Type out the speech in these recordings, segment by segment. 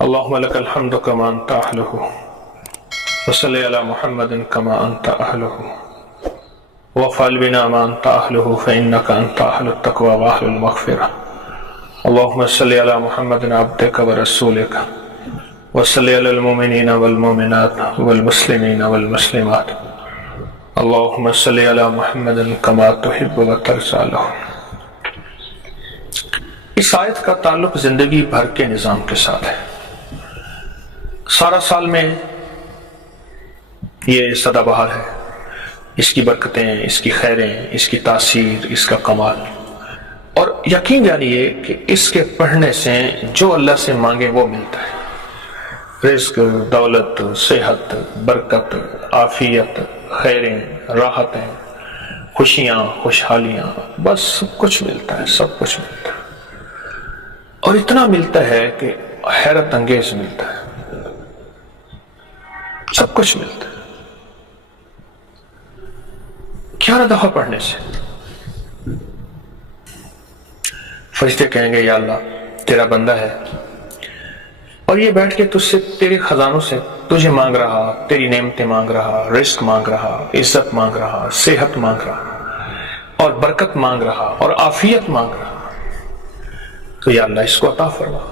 اللهم لك الحمد كما أنت أهله وصل على محمد كما أنت أهله وافعل بنا ما أنت أهله فإنك أنت أهل التقوى وأهل المغفرة. اللهم صل على محمد عبدك ورسولك وصل على المؤمنين والمؤمنات والمسلمين والمسلمات. اللهم صل على محمد كما تحب وترضى له. اس آیت کا تعلق زندگی بھر کے نظام کے ساتھ ہے. سارا سال میں یہ سدا بہار ہے، اس کی برکتیں، اس کی خیریں، اس کی تاثیر، اس کا کمال، اور یقین جانیے کہ اس کے پڑھنے سے جو اللہ سے مانگے وہ ملتا ہے. رزق، دولت، صحت، برکت، عافیت، خیریں، راحتیں، خوشیاں، خوشحالیاں، بس سب کچھ ملتا ہے، سب کچھ ملتا ہے. اور اتنا ملتا ہے کہ حیرت انگیز ملتا ہے، سب کچھ ملتا ہے. کیا دفعہ پڑھنے سے فرشتے کہیں گے یا اللہ تیرا بندہ ہے اور یہ بیٹھ کے تجھ سے تیرے خزانوں سے تجھے مانگ رہا، تیری نعمتیں مانگ رہا، رزق مانگ رہا، عزت مانگ رہا، صحت مانگ رہا اور برکت مانگ رہا اور عافیت مانگ رہا، تو یا اللہ اس کو عطا فرما.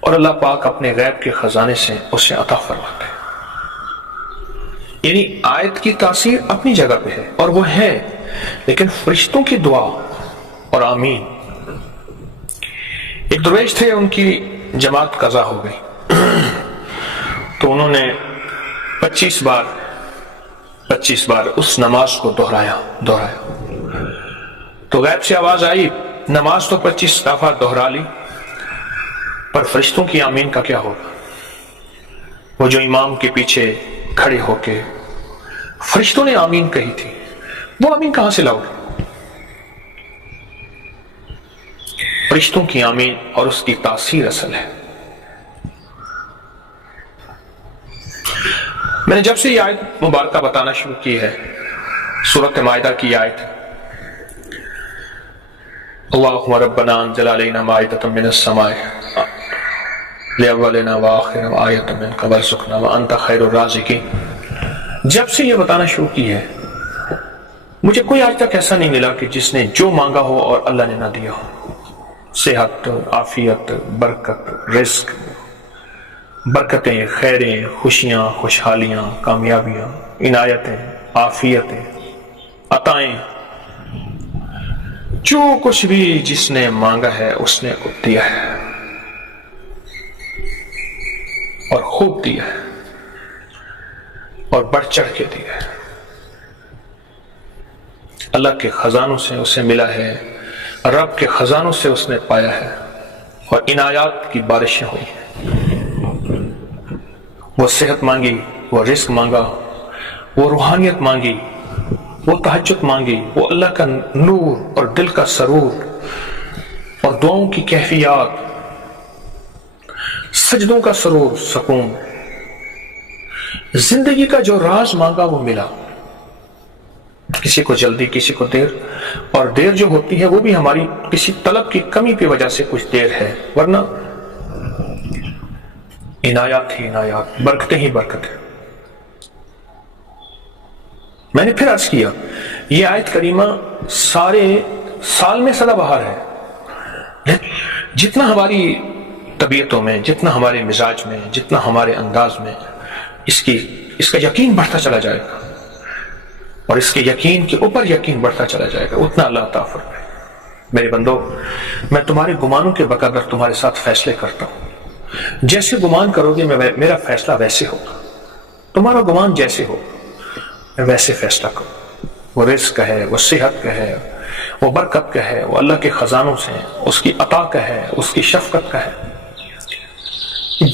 اور اللہ پاک اپنے غیب کے خزانے سے اسے عطا فرماتے ہیں. یعنی آیت کی تاثیر اپنی جگہ پہ ہے اور وہ ہے، لیکن فرشتوں کی دعا اور آمین. ایک درویش تھے، ان کی جماعت قضا ہو گئی تو انہوں نے 25 بار اس نماز کو دہرایا. تو غیب سے آواز آئی، نماز تو 25 دفعہ دہرا لی، پر فرشتوں کی آمین کا کیا ہوگا؟ وہ جو امام کے پیچھے کھڑے ہو کے فرشتوں نے آمین کہی تھی، وہ آمین کہاں سے لاؤ گے؟ فرشتوں کی آمین اور اس کی تاثیر اصل ہے. میں نے جب سے یہ آیت مبارکہ بتانا شروع کی ہے، سورۃ مائدہ کی آیت ہے، اللہم ربنا انزل علینا مائدۃ من السماء لأولنا وآخرنا وآیۃ منک وارزقنا وانت خیر الرازقین. جب سے یہ بتانا شروع کی ہے، مجھے کوئی آج تک ایسا نہیں ملا کہ جس نے جو مانگا ہو اور اللہ نے نہ دیا ہو. صحت، عافیت، برکت، رزق، برکتیں، خیریں، خوشیاں، خوشحالیاں، کامیابیاں، عنایتیں، عافیتیں، عطائیں، جو کچھ بھی جس نے مانگا ہے اس نے دیا ہے اور خوب دیا ہے اور بڑھ چڑھ کے دیا ہے. اللہ کے خزانوں سے اسے ملا ہے، رب کے خزانوں سے اس نے پایا ہے، اور عنایات کی بارشیں ہوئی ہیں. وہ صحت مانگی، وہ رزق مانگا، وہ روحانیت مانگی، وہ تہجد مانگی، وہ اللہ کا نور اور دل کا سرور اور دعاؤں کی کیفیات، سجدوں کا سرور، سکون، زندگی کا جو راز مانگا وہ ملا. کسی کو جلدی، کسی کو دیر، اور دیر جو ہوتی ہے وہ بھی ہماری کسی طلب کی کمی کی وجہ سے کچھ دیر ہے، ورنہ عنایات ہی عنایات، برکتیں ہی برکتیں. میں نے پھر عرض کیا، یہ آیت کریمہ سارے سال میں سدا بہار ہے. جتنا ہماری طبیعتوں میں، جتنا ہمارے مزاج میں، جتنا ہمارے انداز میں اس کا یقین بڑھتا چلا جائے گا اور اس کے یقین کے اوپر یقین بڑھتا چلا جائے گا، اتنا اللہ عطا فرمائے. میرے بندو، میں تمہارے گمانوں کے بقدر تمہارے ساتھ فیصلے کرتا ہوں. جیسے گمان کرو گے میرا فیصلہ ویسے ہوگا. تمہارا گمان جیسے ہو میں ویسے فیصلہ کروں. وہ رزق کا ہے، وہ صحت کا ہے، وہ برکت کا ہے، وہ اللہ کے خزانوں سے، اس کی عطا کا ہے، اس کی شفقت کا ہے.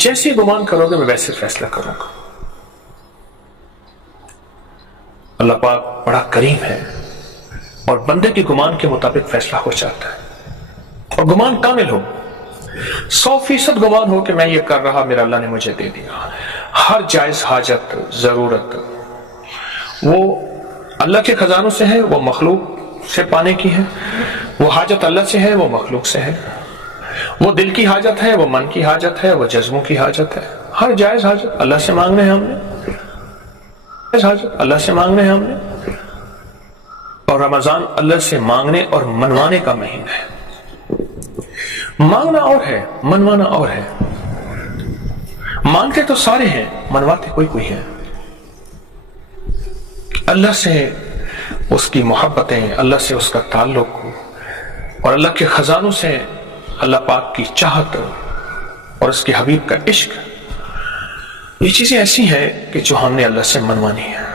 جیسے گمان کرو گے میں ویسے فیصلہ کروں گا. اللہ پاک بڑا کریم ہے اور بندے کے گمان کے مطابق فیصلہ ہو جاتا ہے. اور گمان کامل ہو، 100% گمان ہو کہ میں یہ کر رہا، میرا اللہ نے مجھے دے دیا. ہر جائز حاجت، ضرورت وہ اللہ کے خزانوں سے ہے، وہ مخلوق سے پانے کی ہے. وہ حاجت اللہ سے ہے، وہ مخلوق سے ہے. وہ دل کی حاجت ہے، وہ من کی حاجت ہے، وہ جذبوں کی حاجت ہے، ہر جائز حاجت اللہ سے مانگنے ہیں ہم نے، حاجت اللہ سے مانگنے ہیں ہم نے۔ اور رمضان اللہ سے مانگنے اور منوانے کا مہینہ ہے۔ مانگنا اور ہے، منوانا اور ہے۔ مانگتے تو سارے ہیں، منواتے کوئی ہے۔ اللہ سے اس کی محبتیں، اللہ سے اس کا تعلق اور اللہ کے خزانوں سے اللہ پاک کی چاہت اور اس کے حبیب کا عشق، یہ چیزیں ایسی ہیں کہ جو ہم نے اللہ سے منوانی ہے۔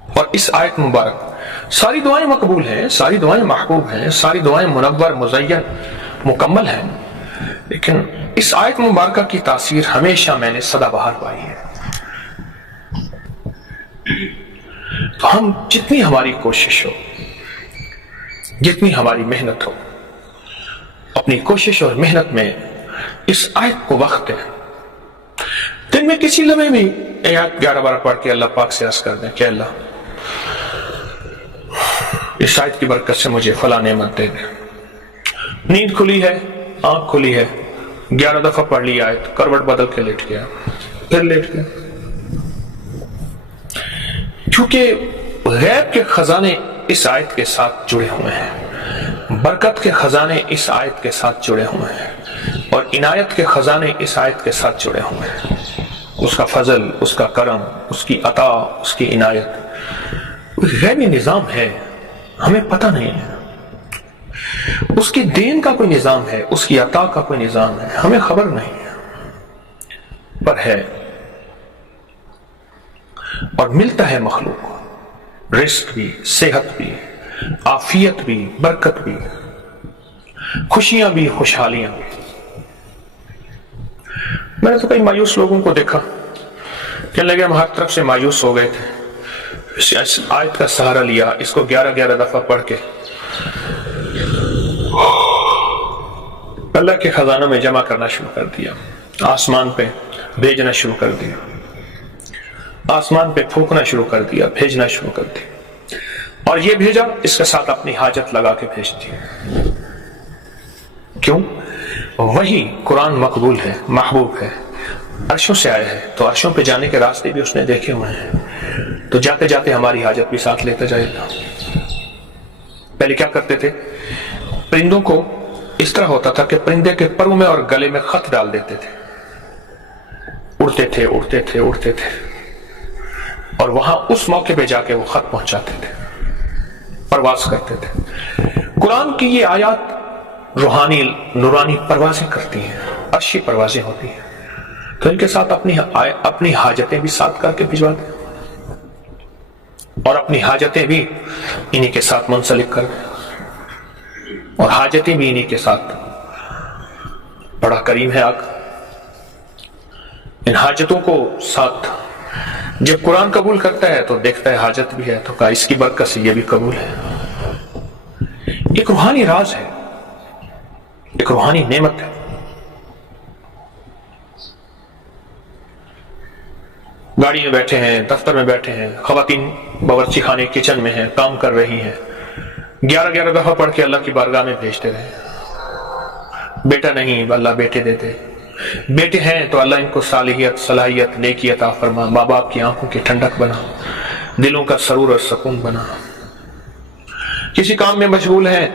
اور اس آیت مبارک ساری دعائیں مقبول ہیں، ساری دعائیں محبوب ہیں، ساری دعائیں منور، مزین، مکمل ہیں، لیکن اس آیت مبارکہ کی تاثیر ہمیشہ میں نے سدا بہار پائی ہے۔ تو ہم جتنی ہماری کوشش ہو، جتنی ہماری محنت ہو، اپنی کوشش اور محنت میں اس آیت کو وقت دیں۔ دن میں کسی لمحے بھی آیت 11 بار پڑھ کے اللہ پاک سے عرض کر دیں کہ اللہ اس آیت کی برکت سے مجھے فلاں نعمت دے دے۔ نیند کھلی ہے، آنکھ کھلی ہے، 11 دفعہ پڑھ لی آیت، کروٹ بدل کے لیٹ گیا، پھر لیٹ گیا، کیونکہ غیب کے خزانے اس آیت کے ساتھ جڑے ہوئے ہیں، برکت کے خزانے اس آیت کے ساتھ جڑے ہوئے ہیں، اور عنایت کے خزانے اس آیت کے ساتھ جڑے ہوئے ہیں۔ اس کا فضل، اس کا کرم، اس کی عطا، اس کی عنایت غیبی نظام ہے، ہمیں پتہ نہیں ہے۔ اس کی دین کا کوئی نظام ہے، اس کی عطا کا کوئی نظام ہے، ہمیں خبر نہیں ہے، پر ہے اور ملتا ہے مخلوق کو، رزق بھی، صحت بھی، عافیت بھی، برکت بھی، خوشیاں بھی، خوشحالیاں بھی۔ میں نے تو کئی مایوس لوگوں کو دیکھا، کہنے لگے ہم ہر طرف سے مایوس ہو گئے تھے، اس آیت کا سہارا لیا، اس کو 11 دفعہ پڑھ کے اللہ کے خزانوں میں جمع کرنا شروع کر دیا، آسمان پہ بھیجنا شروع کر دیا، آسمان پہ پھونکنا شروع کر دیا، بھیجنا شروع کر دیا، اور یہ بھیجا اس کے ساتھ اپنی حاجت لگا کے بھیج دیا۔ کیوں؟ وہی قرآن مقبول ہے، محبوب ہے، عرشوں سے آیا ہے، تو عرشوں پہ جانے کے راستے بھی اس نے دیکھے ہوئے ہیں، تو جاتے جاتے ہماری حاجت بھی ساتھ لیتا جائے گا۔ پہلے کیا کرتے تھے؟ پرندوں کو اس طرح ہوتا تھا کہ پرندے کے پروں میں اور گلے میں خط ڈال دیتے تھے، اڑتے تھے اڑتے تھے اڑتے تھے، اور وہاں اس موقع پہ جا کے وہ خط پہنچاتے تھے، پرواز کرتے تھے۔ قرآن کی یہ آیات روحانی نورانی پروازیں کرتی ہیں، عرشی پروازیں ہوتی ہیں، تو ان کے ساتھ اپنی حاجتیں بھی ساتھ کر کے بھجوا دیں، اور اپنی حاجتیں بھی انہی کے ساتھ منسلک کر دیں، اور حاجتیں بھی انہی کے ساتھ۔ بڑا کریم ہے آقا، ان حاجتوں کو ساتھ جب قرآن قبول کرتا ہے تو دیکھتا ہے حاجت بھی ہے، تو کہا اس کی برکت سے یہ بھی قبول ہے۔ ایک روحانی راز ہے، ایک روحانی نعمت ہے۔ گاڑی میں بیٹھے ہیں، دفتر میں بیٹھے ہیں، خواتین باورچی خانے کچن میں ہیں، کام کر رہی ہیں، 11 دفعہ پڑھ کے اللہ کی بارگاہ میں بھیجتے رہے۔ بیٹا نہیں، اللہ بیٹے دیتے، بیٹے ہیں تو اللہ ان کو صلاحیت، نیکی عطا فرما، ماں باپ کی آنکھوں کی ٹھنڈک بنا، دلوں کا سرور اور سکون بنا۔ کسی کام میں مشغول ہیں،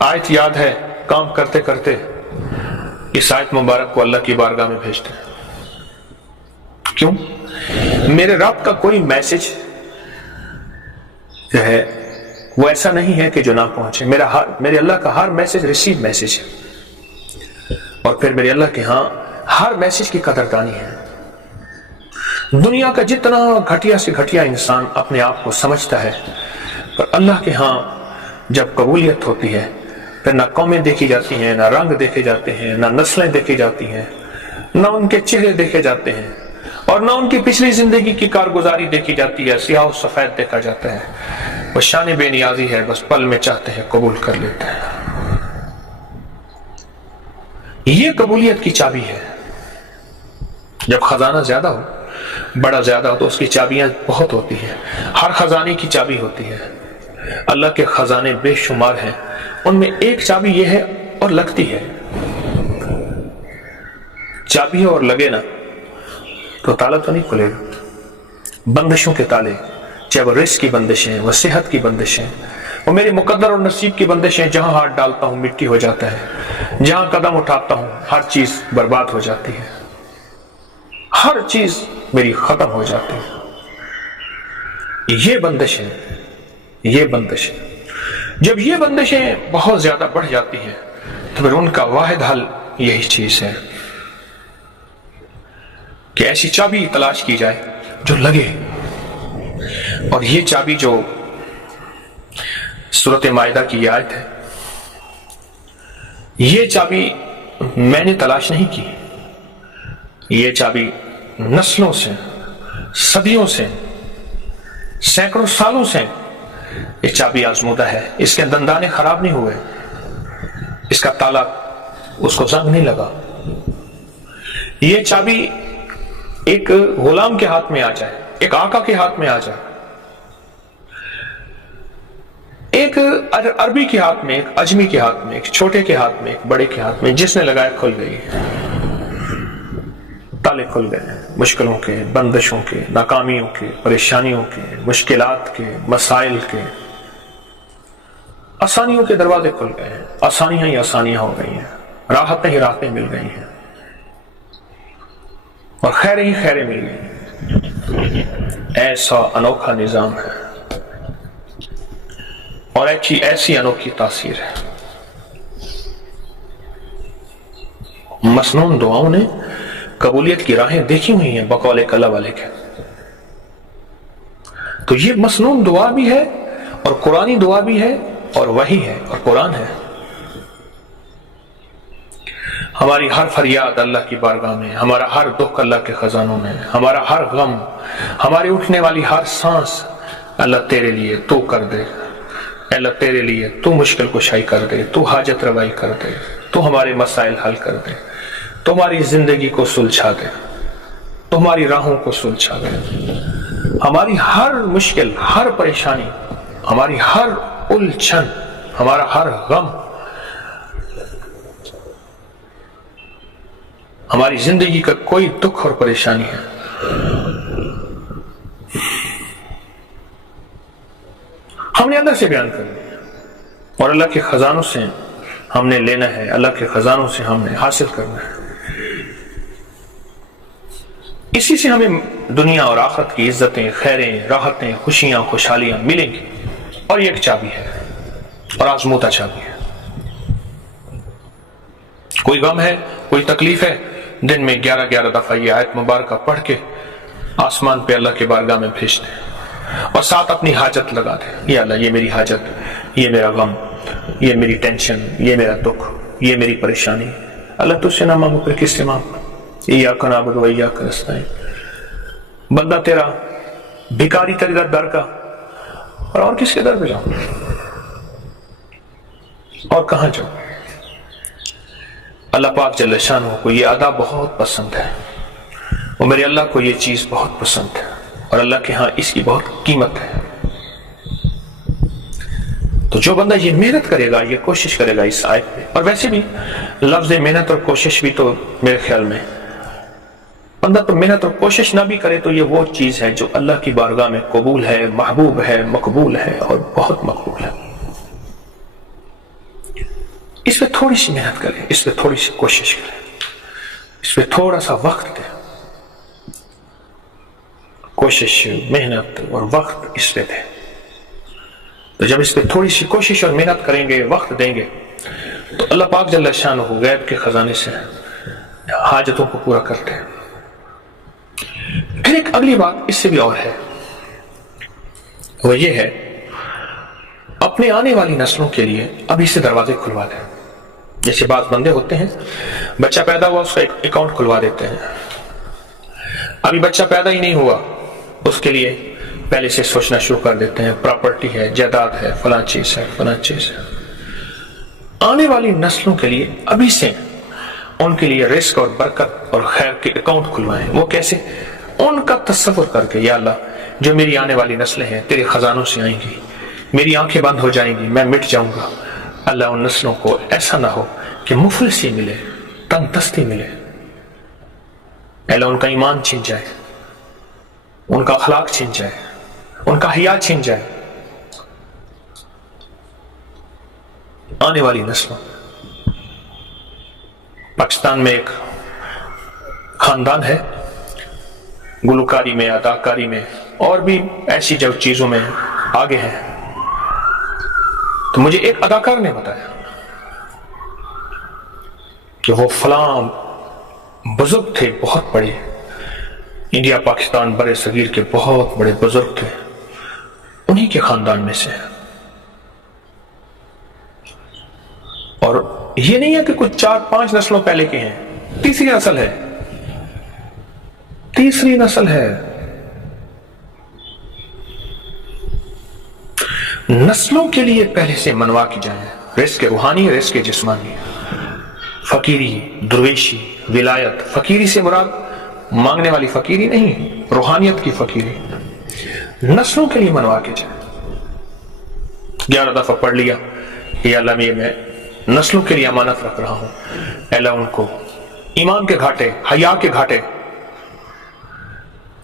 آیت یاد ہے، کام کرتے کرتے اس آیت مبارک کو اللہ کی بارگاہ میں بھیجتے ہیں۔ کیوں؟ میرے رب کا کوئی میسج جو ہے وہ ایسا نہیں ہے کہ جو نہ پہنچے، میرے اللہ کا ہر میسج ریسیو میسج ہے، اور پھر میرے اللہ کے ہاں ہر میسج کی قدردانی ہے۔ دنیا کا جتنا گھٹیا سے گھٹیا انسان اپنے آپ کو سمجھتا ہے، پر اللہ کے ہاں جب قبولیت ہوتی ہے پھر نہ قومیں دیکھی جاتی ہیں، نہ رنگ دیکھے جاتے ہیں، نہ نسلیں دیکھی جاتی ہیں، نہ ان کے چہرے دیکھے جاتے ہیں، اور نہ ان کی پچھلی زندگی کی کارگزاری دیکھی جاتی ہے، سیاہ و سفید دیکھا جاتا ہے۔ وہ شان بے نیازی ہے، بس پل میں چاہتے ہیں قبول کر لیتے ہیں۔ یہ قبولیت کی چابی ہے۔ جب خزانہ زیادہ ہو، بڑا زیادہ ہو، تو اس کی چابیاں بہت ہوتی ہیں، ہر خزانے کی چابی ہوتی ہے۔ اللہ کے خزانے بے شمار ہیں، ان میں ایک چابی یہ ہے اور لگتی ہے. چابی اور لگے نا تو تالا تو نہیں کھلے گا. بندشوں کے تالے، چاہے وہ رزق کی بندشیں، وہ صحت کی بندشیں، وہ میری مقدر اور نصیب کی بندشیں، جہاں ہاتھ ڈالتا ہوں مٹی ہو جاتا ہے، جہاں قدم اٹھاتا ہوں ہر چیز برباد ہو جاتی ہے، ہر چیز میری ختم ہو جاتی ہے. یہ بندشیں جب یہ بندشیں بہت زیادہ بڑھ جاتی ہیں تو پھر ان کا واحد حل یہی چیز ہے کہ ایسی چابی تلاش کی جائے جو لگے. اور یہ چابی جو سورۃ مائدہ کی آیت ہے، یہ چابی میں نے تلاش نہیں کی. یہ چابی نسلوں سے، صدیوں سے، سینکڑوں سالوں سے یہ چابی آزمودہ ہے. اس کے دندانے خراب نہیں ہوئے، اس کا تالا اس کو زنگ نہیں لگا. یہ چابی ایک غلام کے ہاتھ میں آ جائے، ایک آقا کے ہاتھ میں آ جائے، ایک عربی کے ہاتھ میں، ایک اجمی کے ہاتھ میں، ایک چھوٹے کے ہاتھ میں، ایک بڑے کے ہاتھ میں، جس نے لگایا کھل گئی. تالے کھل گئے، مشکلوں کے، بندشوں کے، ناکامیوں کے، پریشانیوں کے، مشکلات کے، مسائل کے، آسانیوں کے دروازے کھل گئے ہیں. آسانیاں ہی آسانیاں ہو گئی ہیں، راحتیں ہی راحتیں مل گئی ہیں، اور خیریں ہی خیریں مل گئی ہیں. ایسا انوکھا نظام ہے اور ایسی انوکھی تاثیر ہے. مسنون دعاؤں نے قبولیت کی راہیں دیکھی ہوئی ہیں بقول ایک اللہ والے کے. تو یہ مسنون دعا بھی ہے اور قرآنی دعا بھی ہے اور وحی ہے اور قرآن ہے. ہماری ہر فریاد اللہ کی بارگاہ میں، ہمارا ہر دکھ اللہ کے خزانوں میں، ہمارا ہر غم، ہماری اٹھنے والی ہر سانس اللہ تیرے لیے تو کر دے. اللہ تیرے لیے تو مشکل کشائی کر دے، تو حاجت روائی کر دے، تو ہمارے مسائل حل کر دے، تو ہماری زندگی کو سلجھا دے، تو ہماری راہوں کو سلجھا دے. ہماری ہر مشکل، ہر پریشانی، ہماری ہر الجھن، ہمارا ہر غم، ہماری زندگی کا کوئی دکھ اور پریشانی ہے، ہم نے اللہ سے بیان کرنا ہے اور اللہ کے خزانوں سے ہم نے لینا ہے، اللہ کے خزانوں سے ہم نے حاصل کرنا ہے. اسی سے ہمیں دنیا اور آخرت کی عزتیں، خیریں، راحتیں، خوشیاں، خوشحالیاں ملیں گی. اور یہ ایک چابی ہے اور آزمودہ چابی ہے. کوئی غم ہے، کوئی تکلیف ہے، دن میں 11 دفعہ یہ آیت مبارکہ پڑھ کے آسمان پہ اللہ کے بارگاہ میں بھیج دیں اور ساتھ اپنی حاجت لگا دیں. یا اللہ، یہ میری حاجت، یہ میرا غم، یہ میری ٹینشن، یہ میرا دکھ، یہ میری پریشانی. اللہ تجھ سے نہ مانگو پھر کس سے مانگو؟ ایاک نعبد و ایاک نستعین. بندہ تیرا، بھکاری تیری در کا، اور کس کے در پہ جاؤں اور کہاں جاؤں؟ اللہ پاک جل شانہ کو یہ ادا بہت پسند ہے، اور میرے اللہ کو یہ چیز بہت پسند ہے، اور اللہ کے ہاں اس کی بہت قیمت ہے. تو جو بندہ یہ محنت کرے گا، یہ کوشش کرے گا اس آیت میں، اور ویسے بھی لفظ محنت اور کوشش بھی تو میرے خیال میں بندہ تو محنت اور کوشش نہ بھی کرے تو یہ وہ چیز ہے جو اللہ کی بارگاہ میں قبول ہے، محبوب ہے، مقبول ہے اور بہت مقبول ہے. اس پہ تھوڑی سی محنت کریں، اس پہ تھوڑی سی کوشش کریں، اس پہ تھوڑا سا وقت دیں. کوشش، محنت اور وقت اس پہ دیں. تو جب اس پہ تھوڑی سی کوشش اور محنت کریں گے، وقت دیں گے، تو اللہ پاک جل شانہ غیب کے خزانے سے حاجتوں کو پورا کرتے ہیں. پھر ایک اگلی بات اس سے بھی اور ہے، وہ یہ ہے اپنے آنے والی نسلوں کے لیے ابھی سے دروازے کھلوا دیں. جیسے بعض بندے ہوتے ہیں، بچہ پیدا ہوا اس کا ایک اکاؤنٹ کھلوا دیتے ہیں. ابھی بچہ پیدا ہی نہیں ہوا، اس کے لیے پہلے سے سوچنا شروع کر دیتے ہیں، پراپرٹی ہے، جائیداد ہے، فلاں چیز ہے، فلاں چیز ہے. آنے والی نسلوں کے لیے ابھی سے ان کے لیے رزق اور برکت اور خیر کے اکاؤنٹ کھلوائیں. وہ کیسے؟ ان کا تصور کر کے، یا اللہ جو میری آنے والی نسلیں ہیں تیرے خزانوں سے آئیں گی، میری آنکھیں بند ہو جائیں گی، میں مٹ جاؤں گا. اللہ ان نسلوں کو ایسا نہ ہو کہ مفلسی ملے، تنگ دستی ملے، اللہ ان کا ایمان چھن جائے، ان کا اخلاق چھن جائے، ان کا حیا چھن جائے. آنے والی نسلوں، پاکستان میں ایک خاندان ہے، گلوکاری میں، اداکاری میں اور بھی ایسی جو چیزوں میں آگے ہیں. تو مجھے ایک اداکار نے بتایا کہ وہ فلاں بزرگ تھے، بہت بڑے، انڈیا پاکستان برے صغیر کے بہت بڑے بزرگ تھے، انہی کے خاندان میں سے. اور یہ نہیں ہے کہ کچھ 4-5 نسلوں پہلے کے ہیں، تیسری نسل ہے، تیسری نسل ہے. نسلوں کے لیے پہلے سے منوا کی جائیں، رزق روحانی، رزق جسمانی، فقیری، درویشی، ولایت. فقیری سے مراد مانگنے والی فقیری نہیں، روحانیت کی فقیری. نسلوں کے لیے منوا کے جائیں. 11 دفعہ پڑھ لیا، یا اللہ میں نسلوں کے لیے امانت رکھ رہا ہوں، اللہ ان کو ایمان کے گھاٹے، حیا کے گھاٹے،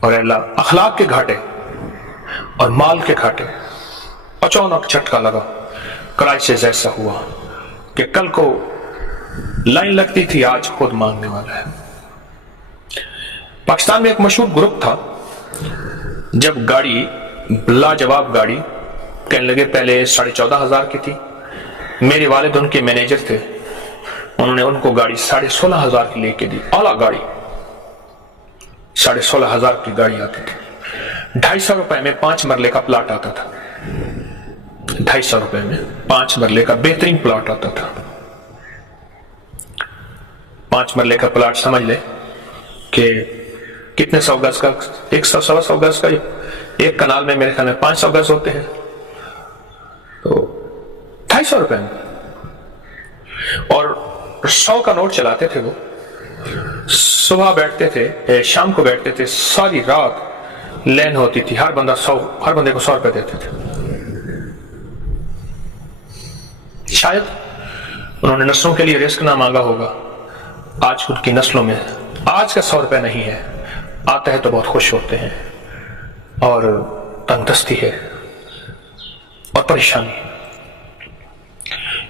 اور اللہ اخلاق کے گھاٹے اور مال کے گھاٹے. اچانک جھٹکا لگا، کرائسس ایسا ہوا کہ کل کو لائن لگتی تھی، آج خود مانگنے والا ہے. پاکستان میں ایک مشہور گروپ تھا، جب گاڑی لاجواب گاڑی کہنے لگے، پہلے 14,500 کی تھی، میرے والد ان کے مینیجر تھے، انہوں نے ان کو گاڑی 16,500 کی لے کے دی، اعلیٰ گاڑی. 16,500 کی گاڑی آتی تھی. 250 روپے میں 5 مرلے کا پلاٹ آتا تھا. 250 روپے میں 5 مرلے کا بہترین پلاٹ آتا تھا. 5 مرلے کا پلاٹ سمجھ لے کہ کتنے 100 گز کا، 100-125 گز کا، ایک کنال میں میرے خیال میں 500 گز ہوتے ہیں، تو 250 روپے میں. اور 100 کا نوٹ چلاتے تھے وہ. صبح بیٹھتے تھے، شام کو بیٹھتے تھے، ساری رات لین ہوتی تھی، ہر بندے کو 100 روپے دیتے تھے. شاید انہوں نے نسلوں کے لیے رزق نہ مانگا ہوگا. آج ان کی نسلوں میں آج کا 100 روپے نہیں ہے، آتا ہے تو بہت خوش ہوتے ہیں، اور تنگ دستی ہے اور پریشانی.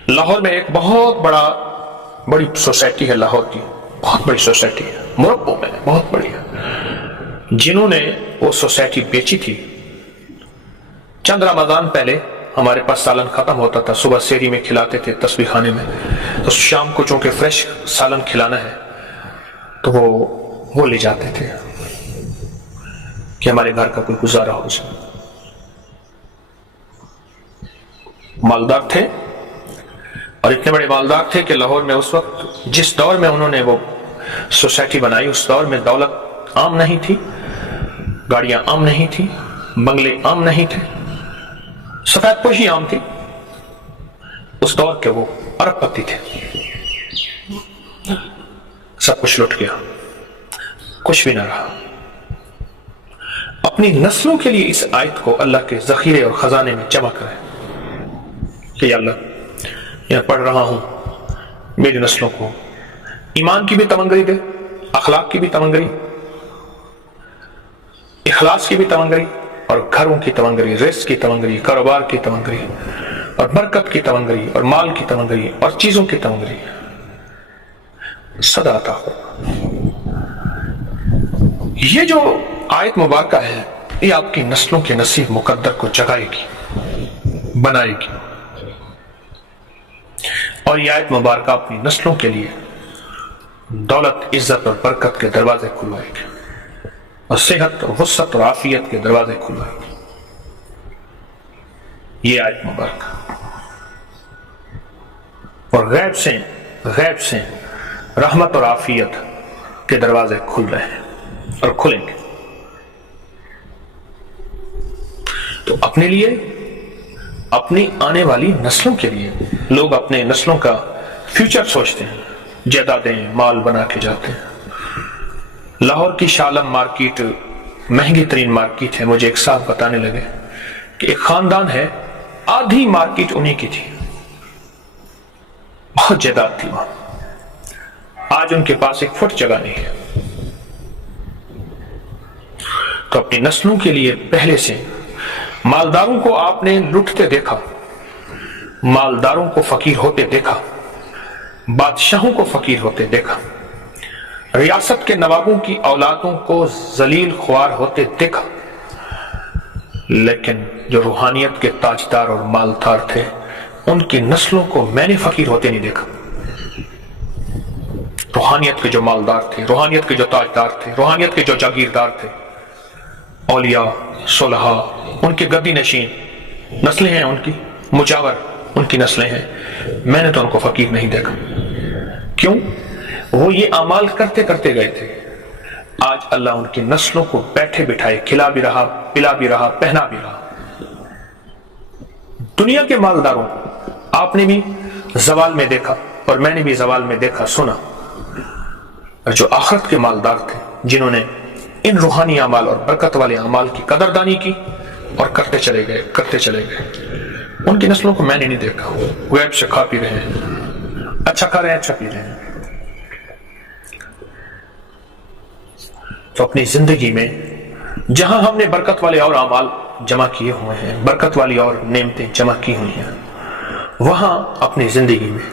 لاہور میں ایک بہت بڑی سوسائٹی ہے، لاہور کی بہت بڑی سوسائٹی ہے، مربوں میں بہت بڑی ہے. جنہوں نے وہ سوسائٹی بیچی تھی، چند رمضان پہلے ہمارے پاس سالن ختم ہوتا تھا، صبح سیری میں کھلاتے تھے تسبیح خانے میں، تو شام کو چونکہ فریش سالن کھلانا ہے تو وہ لے جاتے تھے کہ ہمارے گھر کا کوئی گزارا ہو جائے. مالدار تھے، اور اتنے بڑے مالدار تھے کہ لاہور میں اس وقت جس دور میں انہوں نے وہ سوسائٹی بنائی، اس دور میں دولت عام نہیں تھی، گاڑیاں عام نہیں تھی، بنگلے عام نہیں تھے، سفید پوشی عام تھی. اس دور کے وہ ارب پتی تھے. سب کچھ لٹ گیا، کچھ بھی نہ رہا. اپنی نسلوں کے لیے اس آیت کو اللہ کے ذخیرے اور خزانے میں جمع کریں کہ یا اللہ، میں پڑھ رہا ہوں، میری نسلوں کو ایمان کی بھی تمنگری دے، اخلاق کی بھی تمنگری، اخلاص کی بھی تمنگری، اور گھروں کی تمنگری، رزق کی تمنگری، کاروبار کی تمنگری، اور برکت کی تمنگری، اور مال کی تمنگری، اور چیزوں کی تمنگری صدا عطا ہو. یہ جو آیت مبارکہ ہے، یہ آپ کی نسلوں کے نصیب مقدر کو جگائے گی، بنائے گی. اور یہ آیت مبارکہ اپنی نسلوں کے لیے دولت، عزت اور برکت کے دروازے کھلوائے گی، اور صحت اور وسعت اور عافیت کے دروازے کھلوائے گی. یہ آیت مبارکہ، اور غیب سے رحمت اور عافیت کے دروازے کھل رہے ہیں اور کھلیں گے. تو اپنے لیے، اپنی آنے والی نسلوں کے لیے، لوگ اپنے نسلوں کا فیوچر سوچتے ہیں، جائیدادیں مال بنا کے جاتے ہیں. لاہور کی شالم مارکیٹ مہنگی ترین مارکیٹ ہے. مجھے ایک صاحب بتانے لگے کہ ایک خاندان ہے، آدھی مارکیٹ انہی کی تھی، بہت جائیداد تھی وہاں. آج ان کے پاس ایک فٹ جگہ نہیں ہے. تو اپنی نسلوں کے لیے پہلے سے مالداروں کو آپ نے لوٹتے دیکھا، مالداروں کو فقیر ہوتے دیکھا، بادشاہوں کو فقیر ہوتے دیکھا، ریاست کے نوابوں کی اولادوں کو ذلیل خوار ہوتے دیکھا، لیکن جو روحانیت کے تاجدار اور مالدار تھے ان کی نسلوں کو میں نے فقیر ہوتے نہیں دیکھا. روحانیت کے جو مالدار تھے، روحانیت کے جو تاجدار تھے، روحانیت کے جو جاگیردار تھے، اولیاء، صلحاء، ان کے گدی نشین نسلیں ہیں، ان کی مجاور ان کی نسلیں ہیں، میں نے تو ان کو فقیر نہیں دیکھا. کیوں؟ وہ یہ اعمال کرتے کرتے گئے تھے. آج اللہ ان کی نسلوں کو بیٹھے بٹھائے کھلا بھی رہا، پلا بھی رہا، پہنا بھی رہا. دنیا کے مالداروں آپ نے بھی زوال میں دیکھا اور میں نے بھی زوال میں دیکھا سنا، اور جو آخرت کے مالدار تھے جنہوں نے ان روحانی اعمال اور برکت والے اعمال کی قدردانی کی اور کرتے چلے گئے، ان کی نسلوں کو میں نے نہیں دیکھا. غیب سے کھا پی رہے ہیں، اچھا کھا رہے ہیں، اچھا پی رہے ہیں. تو اپنی زندگی میں جہاں ہم نے برکت والے اور اعمال جمع کیے ہوئے ہیں، برکت والی اور نعمتیں جمع کی ہوئی ہیں، وہاں اپنی زندگی میں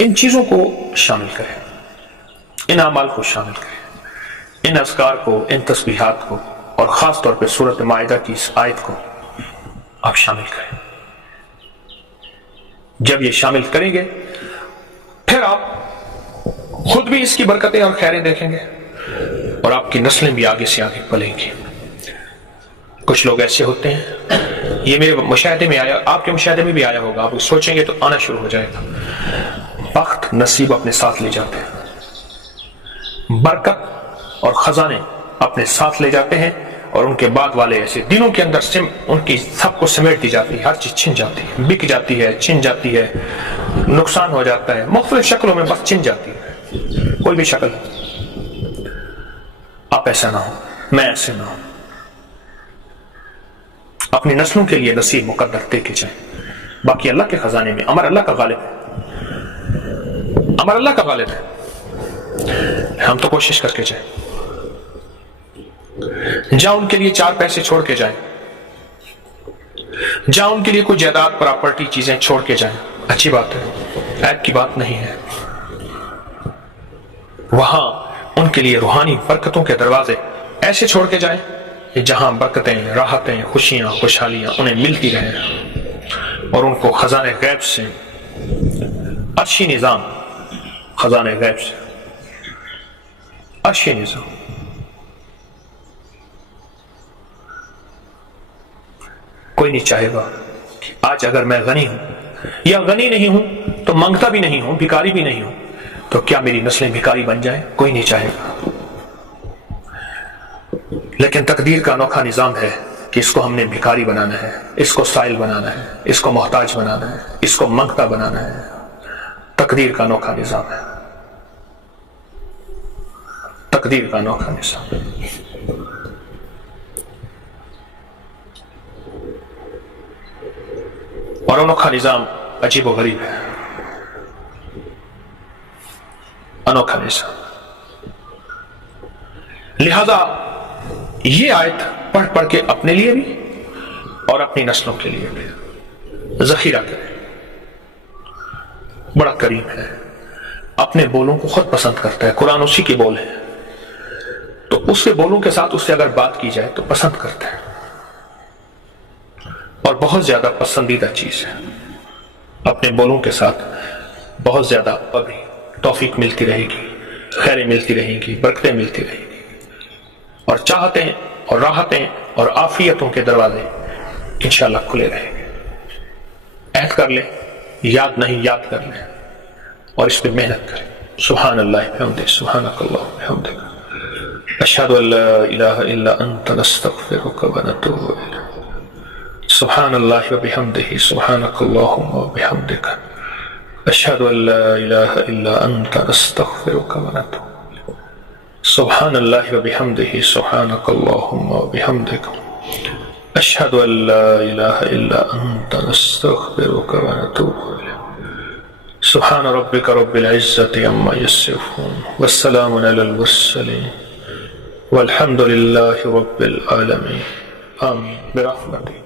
ان چیزوں کو شامل کریں، ان اعمال کو شامل کریں، ان اذکار کو، ان تسبیحات کو، اور خاص طور پہ سورۃ مائدہ کی اس آیت کو آپ شامل کریں. جب یہ شامل کریں گے پھر آپ خود بھی اس کی برکتیں اور خیریں دیکھیں گے اور آپ کی نسلیں بھی آگے سے آگے پلیں گی. کچھ لوگ ایسے ہوتے ہیں، یہ میرے مشاہدے میں آیا، آپ کے مشاہدے میں بھی آیا ہوگا، آپ سوچیں گے تو آنا شروع ہو جائے گا. بخت نصیب اپنے ساتھ لے جاتے ہیں، برکت اور خزانے اپنے ساتھ لے جاتے ہیں، اور ان کے بعد والے ایسے دنوں کے اندر ان کی سب کو سمیٹ دی جاتی ہے، ہر چیز چھن جاتی ہے، بک جاتی ہے، چھن جاتی ہے، نقصان ہو جاتا ہے، مختلف شکلوں میں بس چھن جاتی ہے، کوئی بھی شکل. آپ ایسا نہ ہو، میں ایسے نہ ہوں. اپنی نسلوں کے لیے نصیب مقدر دے کے جائیں. باقی اللہ کے خزانے میں امر اللہ کا غالب ہے، امر اللہ کا غالب ہے. ہم تو کوشش کر کے جائیں، جہاں ان کے لیے 4 پیسے چھوڑ کے جائیں، جہاں ان کے لیے کوئی جائیداد، پراپرٹی، چیزیں چھوڑ کے جائیں، اچھی بات ہے، عیب کی بات نہیں ہے. وہاں ان کے لیے روحانی برکتوں کے دروازے ایسے چھوڑ کے جائیں جہاں برکتیں، راحتیں، خوشیاں، خوشحالیاں انہیں ملتی رہیں، اور ان کو خزانے غیب سے، عرشی نظام، خزانے غیب سے، عرشی نظام. کوئی نہیں چاہے گا آج اگر میں غنی ہوں یا غنی نہیں ہوں تو منگتا بھی نہیں ہوں، بھکاری بھی نہیں ہوں، تو کیا میری نسلیں بھکاری بن جائیں؟ کوئی نہیں چاہے گا. لیکن تقدیر کا انوکھا نظام ہے کہ اس کو ہم نے بھکاری بنانا ہے، اس کو سائل بنانا ہے، اس کو محتاج بنانا ہے، اس کو منگتا بنانا ہے. تقدیر کا انوکھا نظام ہے، تقدیر کا انوکھا نظام. اور انوکھا نظام عجیب و غریب ہے، انوکھا نظام. لہذا یہ آیت پڑھ پڑھ کے اپنے لیے بھی اور اپنی نسلوں کے لیے بھی ذخیرہ کریں. بڑا کریم ہے، اپنے بولوں کو خود پسند کرتا ہے. قرآن اسی کے بول ہے، تو اس کے بولوں کے ساتھ اس سے اگر بات کی جائے تو پسند کرتا ہے، اور بہت زیادہ پسندیدہ چیز ہے. اپنے بولوں کے ساتھ بہت زیادہ ابھی توفیق ملتی رہے گی، خیریں ملتی رہیں گی، برکتیں ملتی رہیں گی، اور چاہتیں اور راحتیں اور عافیتوں کے دروازے انشاءاللہ کھلے رہیں گے. عہد کر لیں، یاد نہیں یاد کر لیں، اور اس پہ محنت کریں. سبحان اللہ بحمدہ، سبحانک اللہم بحمدک، اشہد ان لا الہ الا انت نستغفرک ونتوب الیک. سبحان اللہ وبحمدہ، سبحانک اللہم وبحمدک، اشہد ان لا الہ الا انت نستغفرک ونتوب. سبحان اللہ وبحمدہ، سبحانک اللہم وبحمدک، اشہد ان لا الہ الا انت نستغفرک ونتوب الیک. سبحان ربك رب العزة عما يصفون والسلام على المرسلين والحمد لله رب العالمين آمين برحمتك.